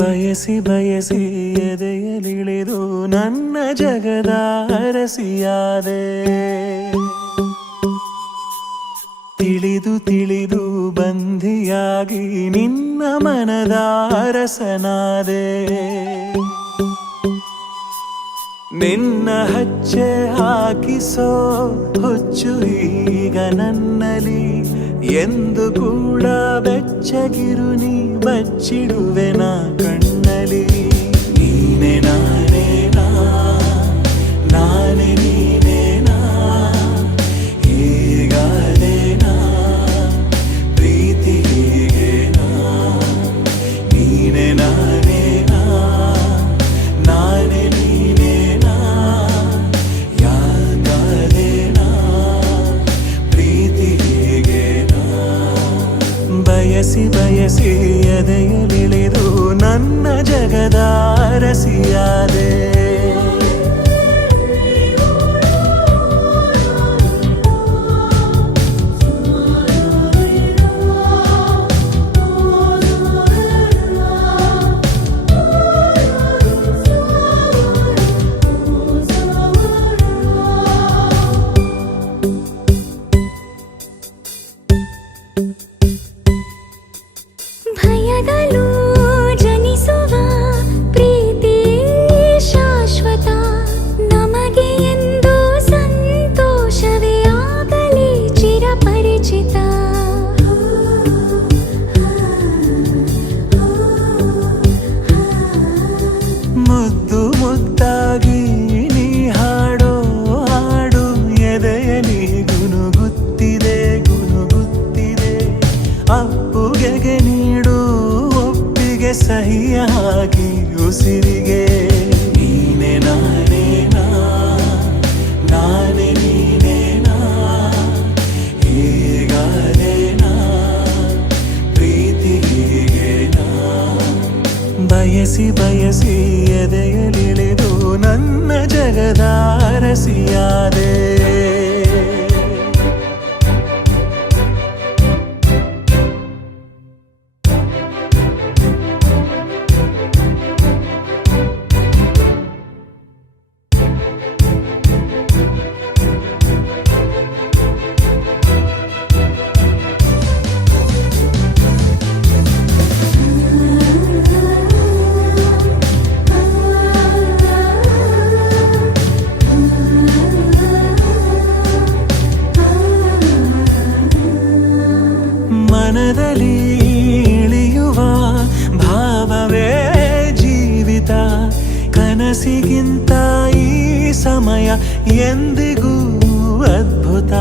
ಬಯಸಿ ಬಯಸಿ ಎದೆಯಲಿಳಿದು ನನ್ನ ಜಗದ ಅರಸಿಯಾದೆ. ತಿಳಿದು ತಿಳಿದು ಬಂಧಿಯಾಗಿ ನಿನ್ನ ಮನದ ಅರಸನಾದೆ. ನಿನ್ನ ಹಚ್ಚೆ ಹಾಕಿಸೋ ಹುಚ್ಚು ಈಗ ನನ್ನಲ್ಲಿ ಎಂದು ಕೂಡ ಬೆಚ್ಚಗಿರು ನೀ ಬಚ್ಚಿಡುವೆ ನಾ ಕಣ್ಣಲ್ಲಿ. ನೀನೆ ನಾನೇನಾ ನಾನೇ ನೀನೇನಾ ಹೀಗಾದೇನಾ ಪ್ರೀತಿ ಹೀಗೇನಾ. ನೀನೆ ನಾನೇನಾ ನಾನೇ ನೀನೇನಾ ಯಾಕಾದೇನಾ ಪ್ರೀತಿ ಹೀಗೇನಾ. ಬಯಸಿ ಬಯಸಿ ಎದೆಯಲಿಳಿದು ನನ್ನ ಜಗದ ಅರಸಿಯಾದೆ. ಭಯಗಳು ಜನಿಸುವ ಪ್ರೀತಿ ಶಾಶ್ವತ. ನಮಗೆ ಎಂದು ಸಂತೋಷವೇ ಆಗಲಿ ಚಿರಪರಿಚಿತ. ಮುದ್ದು ಮುದ್ದಾಗಿ ನೀ ಹಾಡೋ ಹಾಡು ಎದೆಯಲಿ ಗುನುಗುತ್ತಿದೆ ಗುನುಗುತ್ತಿದೆ. ಅಪ್ಪುಗೆಗೆ ನೀಡು ಒಪ್ಪಿಗೆ ಸಹಿಯ ಹಾಕಿ ಉಸಿರಿಗೆ. ನೀನೆ ನಾನೇನಾ ನಾನೇ ನೀನೇನಾ ಹೀಗಾದೇನಾ ಪ್ರೀತಿ ಹೀಗೇನಾ. ಬಯಸಿ ಬಯಸಿ ಎದೆಯಲಿಳಿದು ನನ್ನ ಜಗದ ಅರಸಿಯಾದೆ. ಮನದಲ್ಲಿ ಇಳಿಯುವ ಭಾವವೇ ಜೀವಿತ. ಕನಸಿಗಿಂತ ಈ ಸಮಯ ಎಂದಿಗೂ ಅದ್ಭುತ.